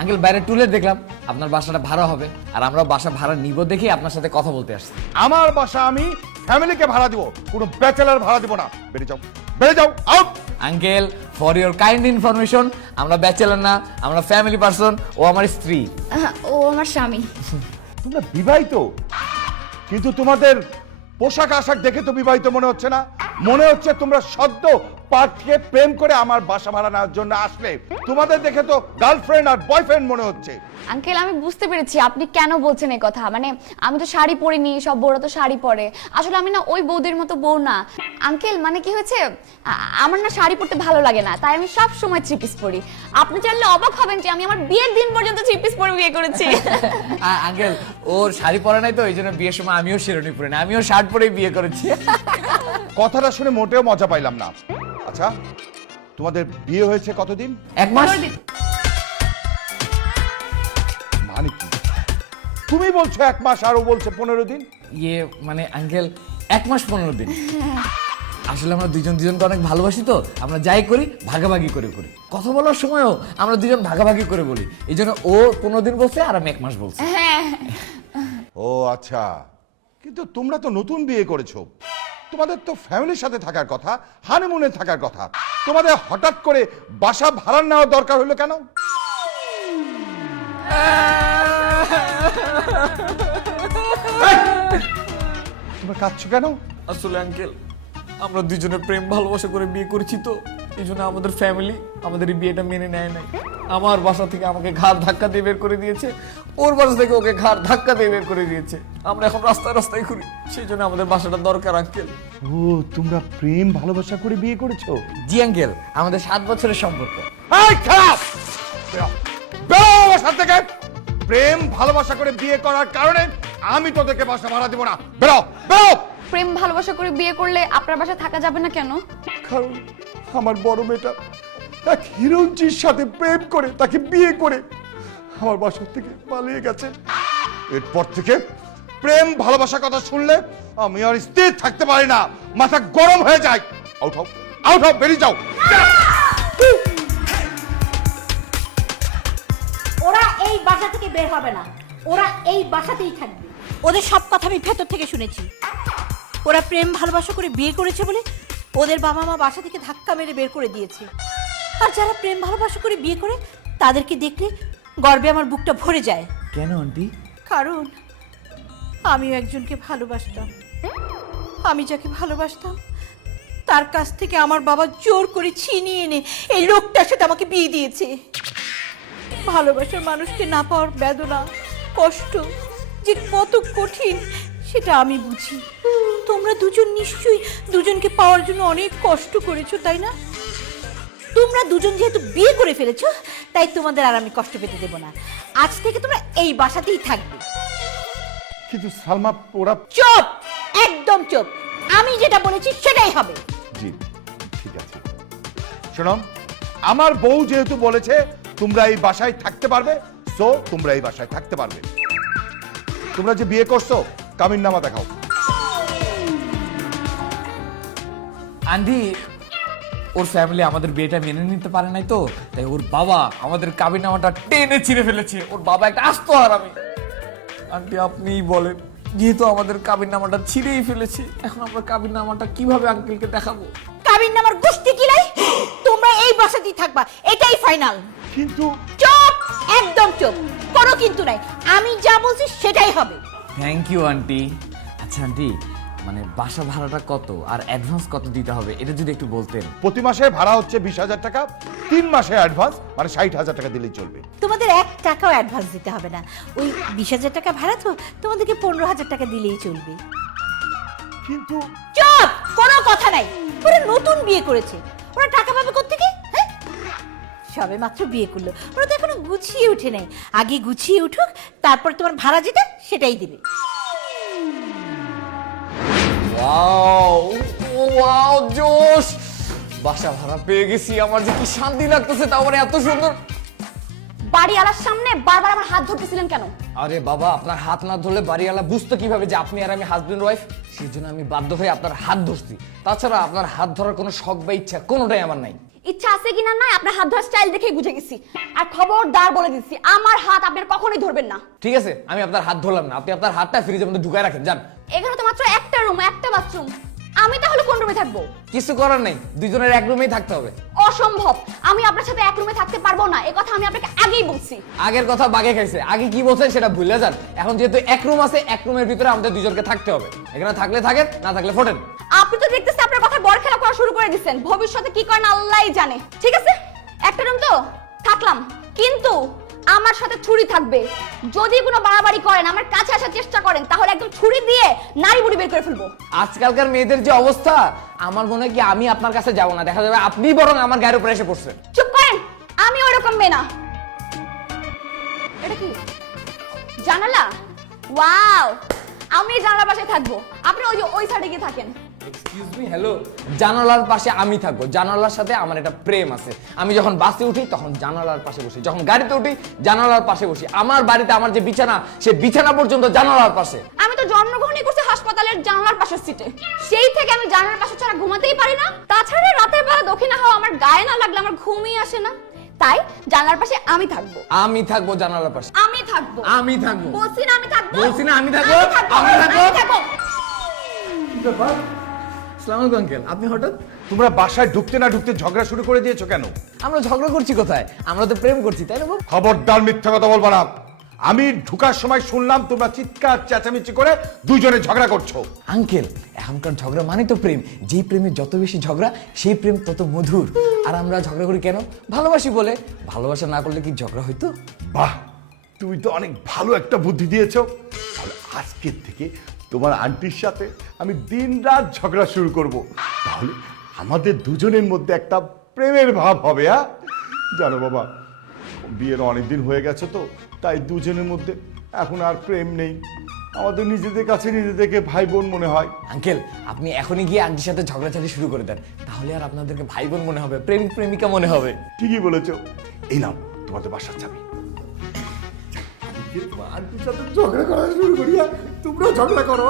Uncle বাইরে টুলে দেখলাম আপনার বাসাটা ভাড়া হবে আর আমরা বাসা ভাড়া নিব দেখে আপনার সাথে কথা বলতে আসছি। আমার বাসা আমি ফ্যামিলিকে ভাড়া দিব, কোনো ব্যাচেলার ভাড়া দিব না। বেরিয়ে যাও, বেরিয়ে যাও, out. Uncle for your kind information, আমরা ব্যাচেলার না, আমরা ফ্যামিলি পারসন। ও আমার স্ত্রী। ও আমার স্বামী। তোমরা বিবাহিত, কিন্তু তোমাদের পোশাক আশাক দেখে তো বিবাহিত মনে হচ্ছে না। মনে হচ্ছে তোমরা সদ্য পার্ক থেকে প্রেম করে আমার বাসা ভাড়া নেওয়ার জন্য আসলে। তোমাদের দেখে তো গার্লফ্রেন্ড আর বয়ফ্রেন্ড মনে হচ্ছে। আঙ্কেল আমি বুঝতে পেরেছি আপনি কেন বলছেন এই কথা। মানে আমি তো শাড়ি পরিনি, সব বউরা তো শাড়ি পরে। আসলে আমি না ওই বৌদির মতো বউ না আঙ্কেল। মানে কি হয়েছে, আমার না শাড়ি পরতে ভালো লাগে না, তাই আমি সব সময় থ্রি পিস পরি। আপনি জানলে অবাক হবেন যে আমি আমার বিয়ের দিন পর্যন্ত থ্রি পিস পরে বিয়ে করেছি। আঙ্কেল ওর শাড়ি পরা নাই তো এই জন্য বিয়ের সময় আমিও শিরোনি পরে না, আমিও শার্ট পরেই বিয়ে করেছি। কথাটা শুনে মোটেও মজা পাইলাম না। আচ্ছা, তোমাদের বিয়ে হয়েছে কতদিন? এক মাস। মানে কি তুমি বলছো 1 মাস আর ও বলছে 15 দিন? ইয়ে মানে আঙ্কেল 1 মাস 15 দিন। আসলে আমরা দুজনকে অনেক ভালোবাসি তো আমরা যাই করি ভাগাভাগি করে করি। কথা বলার সময়ও আমরা দুজন ভাগাভাগি করে বলি। এই জন্য ও 15 দিন বলছে আর আমি 1 মাস বলছি। ও আচ্ছা, কিন্তু তোমরা তো নতুন বিয়ে করেছো, তোমাদের তো ফ্যামিলির সাথে থাকার কথা, হানিমুনে থাকার কথা। তোমাদের হঠাৎ করে বাসা ভাড়া নেওয়ার দরকার হলো কেন? তোমরা কাঁদছো কেন? আসলে আঙ্কেল আমরা দুজনে প্রেম ভালোবাসা করে বিয়ে করেছি তো এই জন্য আমাদের ফ্যামিলি আমাদের এই বিয়েটা মেনে নেয় নাই। আমার বাসা থেকে আমাকে ঘাড় ধাক্কা দিয়ে বের করে দিয়েছে, ওর বাসা থেকে ওকে ঘাড় ধাক্কা দিয়ে বের করে দিয়েছে। আমরা এখন রাস্তায় রাস্তায় ঘুরি, সেই জন্য আমাদের বাসাটা দরকার আঙ্কেল। ও তোমরা প্রেম ভালোবাসা করে বিয়ে করেছো? জি আঙ্কেল, আমাদের 7 বছরের সম্পর্ক। এই খারাপ, বেরো, বেরো বাসা থেকে। প্রেম ভালোবাসা করে বিয়ে করার কারণে আমি তোদেরকে বাসা ভাড়া দিব না। বেরো, বেরো। প্রেম ভালোবাসা করে বিয়ে করলে আপনার বাসায় থাকা যাবে না কেন? কারণ আমার বড় মেয়েটা এক হিরোইনজির সাথে প্রেম করে তাকে বিয়ে করে আমার বাসা থেকে পালিয়ে গেছে। এরপর থেকে প্রেম ভালোবাসার কথা শুনলে আমি আর স্থির থাকতে পারি না, মাথা গরম হয়ে যায়। আউট হও, আউট হও, বেরিয়ে যাও। ওরা এই বাসা থেকে বের হবে না, ওরা এই বাসাতেই থাকবে। ওদের সব কথা আমি ভেতর থেকে শুনেছি। ওরা প্রেম ভালোবাসা করে বিয়ে করেছে বলে ওদের বাবা মা বাসা থেকে ধাক্কা মেরে বের করে দিয়েছে। আর যারা প্রেম ভালোবাসা করে বিয়ে করে তাদেরকে দেখলে গর্বে আমার বুকটা ভরে যায়। কেন আন্টি? কারণ আমিও একজনকে ভালোবাসতাম। আমি যাকে ভালোবাসতাম তার কাছ থেকে আমার বাবা জোর করে ছিনিয়ে এনে এই লোকটার সাথে আমাকে বিয়ে দিয়েছে। ভালোবাসার মানুষকে না পাওয়ার বেদনা, কষ্ট যে কত কঠিন সেটা আমি বুঝি। তোমরা দুজন নিশ্চয়ই দুজনকে পাওয়ার জন্য অনেক কষ্ট করেছো, তাই না? তোমরা দুজন যেহেতু বিয়ে করে ফেলেছো তাই তোমাদের আর আমি কষ্ট পেতে দেব না। আজ থেকে তোমরা এই বাসাতেই থাকবে। কিন্তু সালমা, ওরা... চুপ, একদম চুপ। আমি যেটা বলেছি সেটাই হবে। জি ঠিক আছে। শোনো, আমার বউ যেহেতু বলেছে তোমরা এই বাসায় থাকতে পারবে, সো তোমরা এই বাসায় থাকতে পারবে। তোমরা যে বিয়ে করছো কামিননামা দেখাও। আন্টি ওর ফ্যামিলি আমাদের বিয়েটা মেনে নিতে পারে নাই তো তাই ওর বাবা আমাদের কাবিননামাটা টেনে ছিঁড়ে ফেলেছে। ওর বাবা একটা আস্ত হারামি। আন্টি আপনিই বলেন, যেহেতু আমাদের কাবিননামাটা ছিঁড়েই ফেলেছে এখন আমরা কাবিননামাটা কিভাবে আঙ্কেলকে দেখাবো? কাবিননামার গোষ্ঠী কি নাই, তোমরা এই বাসাতেই থাকবা, এটাই ফাইনাল। কিন্তু চুপ, একদম চুপ, কোনো কিন্তু নাই। আমি যা বলছি সেটাই হবে। Thank you aunty. আচ্ছা আন্টি মানে বাসা ভাড়াটা কত আর অ্যাডভান্স কত দিতে হবে এটা যদি একটু বলতেন। প্রতি মাসে ভাড়া হচ্ছে 20,000 টাকা, 3 মাসে অ্যাডভান্স মানে 60,000 টাকা দিলেই চলবে। তোমাদের 1 টাকাও অ্যাডভান্স দিতে হবে না। ওই 20,000 টাকা ভাড়া তো তোমাদেরকে 15,000 টাকা দিলেই চলবে। কিন্তু চুপ, কোনো কথা নাই। ওরা নতুন বিয়ে করেছে, ওরা টাকা পাবে কোত্থেকে? হ্যাঁ, সবে মাত্র বিয়ে করলো, ওরা তো এখনো গুছিয়ে উঠে নেই। আগে গুছিয়ে উঠুক, তারপর তোমার ভাড়া যেটা সেটাই দিবে। ওয়াও ওয়াও জোশ, বাসা ভাড়া পেয়ে গেছি। আমার যে কি শান্তি লাগতেছে, তাও মানে এত সুন্দর। বাড়িওয়ালার সামনে বারবার আমার হাত ধরতেছিলেন কেন? আরে বাবা আপনার হাত না ধরলে বাড়িওয়ালা বুঝতো কিভাবে যে আপনি আর আমি হাজবেন্ড ওয়াইফ? সেই জন্য আমি বাধ্য হয়ে আপনার হাত ধরছি। তাছাড়া আপনার হাত ধরার কোনো শখ বা ইচ্ছা কোনোটাই আমার নাই। ইচ্ছা আছে কিনা নাই আপনার হাত ধরার স্টাইল দেখেই বুঝে গেছি। আর খবরদার বলে দিচ্ছি, আমার হাত আপনার কখনোই ধরবেন না। ঠিক আছে, আমি আপনার হাত ধরলাম না, আপনি আপনার হাতটা ফ্রিজের মধ্যে ঢুকায় রাখেন, যান। এখানে তো মাত্র একটা রুম, একটা বাথরুম, আমি তাহলে কোন রুমে থাকবো? কিছু করার নেই, দুইজনের এক রুমেই থাকতে হবে। অসম্ভব, আমি আপনার সাথে এক রুমে থাকতে পারবো না, এই কথা আমি আপনাকে আগেই বলছি। আগের কথা বাগে খাইছে, আগে কি বলছেন সেটা ভুলে যান। এখন যেহেতু এক রুম আছে, এক রুমের ভিতরে আমাদের দুজনকে থাকতে হবে। এখানে থাকলে থাকেন, না থাকলে ফোটেন। আপনি তো দেখতেছি আপনার কথা বড় খেলা করা শুরু করে দিচ্ছেন, ভবিষ্যতে কি করেন আল্লাহই জানে। ঠিক আছে, একটা রুম তো থাকলাম, কিন্তু আমার সাথে ছুরি থাকবে। যদি কোনো বাড়াবাড়ি করেন, আমার কাছে আসার চেষ্টা করেন, তাহলে একদম ছুরি দিয়ে নাড়ি বুড়ি বের করে ফেলবো। আজকালকার মেয়েদের যে অবস্থা, আমার মনে হয় কি আমি আপনার কাছে যাব না, দেখা যাবে আপনি বরং আমার গায়ের উপরে এসে পড়ছেন। চুপ করেন, আমি ওরকম মেয়ে না। এটা কি জানালা? ওয়াও, আমি জানালার পাশে থাকবো, আপনি ওই যে ওই সাইডে গিয়ে থাকেন। Excuse me, hello. জানালার পাশে আমি থাকবো, জানালার সাথে আমার একটা প্রেম আছে। আমি যখন বাসে উঠি তখন জানালার পাশে বসি, যখন গাড়িতে উঠি জানালার পাশে বসি। আমার বাড়িতে আমার যে বিছানা, সে বিছানা পর্যন্ত জানালার পাশে। আমি তো জন্মগ্রহণই করছি হাসপাতালের জানালার পাশের সিটে, সেই থেকে আমি জানালার পাশে ছাড়া ঘুমাতেই পারি না। তাছাড়া রাতের বেলা দক্ষিণা হাওয়া আমার গায়ে না লাগলে আমার ঘুমই আসে না, তাই জানালার পাশে আমি থাকবো। আমি থাকবো জানালার পাশে, আমি থাকবো, আমি থাকবো। বলছি না আমি থাকবো, বলছি না আমি থাকবো, আমি আমি থাকবো। আসসালামু আলাইকুম আঙ্কেল, আপনি হঠাৎ? তোমরা বাসায় ঢুকতে না ঢুকতে ঝগড়া শুরু করে দিয়েছো কেন? আমরা ঝগড়া করছি কোথায়? আমরা তো প্রেম করছি, তাই না বাবু? খবরদার মিথ্যা কথা বলবা না। আমি ঢুকার সময় শুনলাম তোমরা চিৎকার চেঁচামেচি করে দুজনে ঝগড়া করছো। আঙ্কেল, এখনকার ঝগড়া মানে তো প্রেম। যেই প্রেমে যত বেশি ঝগড়া, সেই প্রেম তত মধুর। আর আমরা ঝগড়া করি কেন? ভালোবাসি বলে। ভালোবাসা না করলে কি ঝগড়া হইতো? বাহ, তুমি তো অনেক ভালো একটা বুদ্ধি দিয়েছো। তাহলে আজকের থেকে তোমার আন্টির সাথে আমি দিনরাত ঝগড়া শুরু করব। তাহলে আমাদের দুজনের মধ্যে একটা প্রেমের ভাব হবে। হ্যাঁ, জানো বাবা, বিয়ের অনেক দিন হয়ে গেছে তো, তাই দুজনের মধ্যে এখন আর প্রেম নেই। আমাদের নিজেদের কাছে নিজেদেরকে ভাই বোন মনে হয়। আঙ্কেল, আপনি এখনই গিয়ে আন্টির সাথে ঝগড়াঝাটি শুরু করে দেন, তাহলে আর আপনাদেরকে ভাই বোন মনে হবে, প্রেমিক প্রেমিকা মনে হবে। ঠিকই বলেছো। এই নাও তোমাদের বাসার চাবি। আন্টির সাথে ঝগড়া করা শুরু করি, তোমরাও ঝগড়া করো।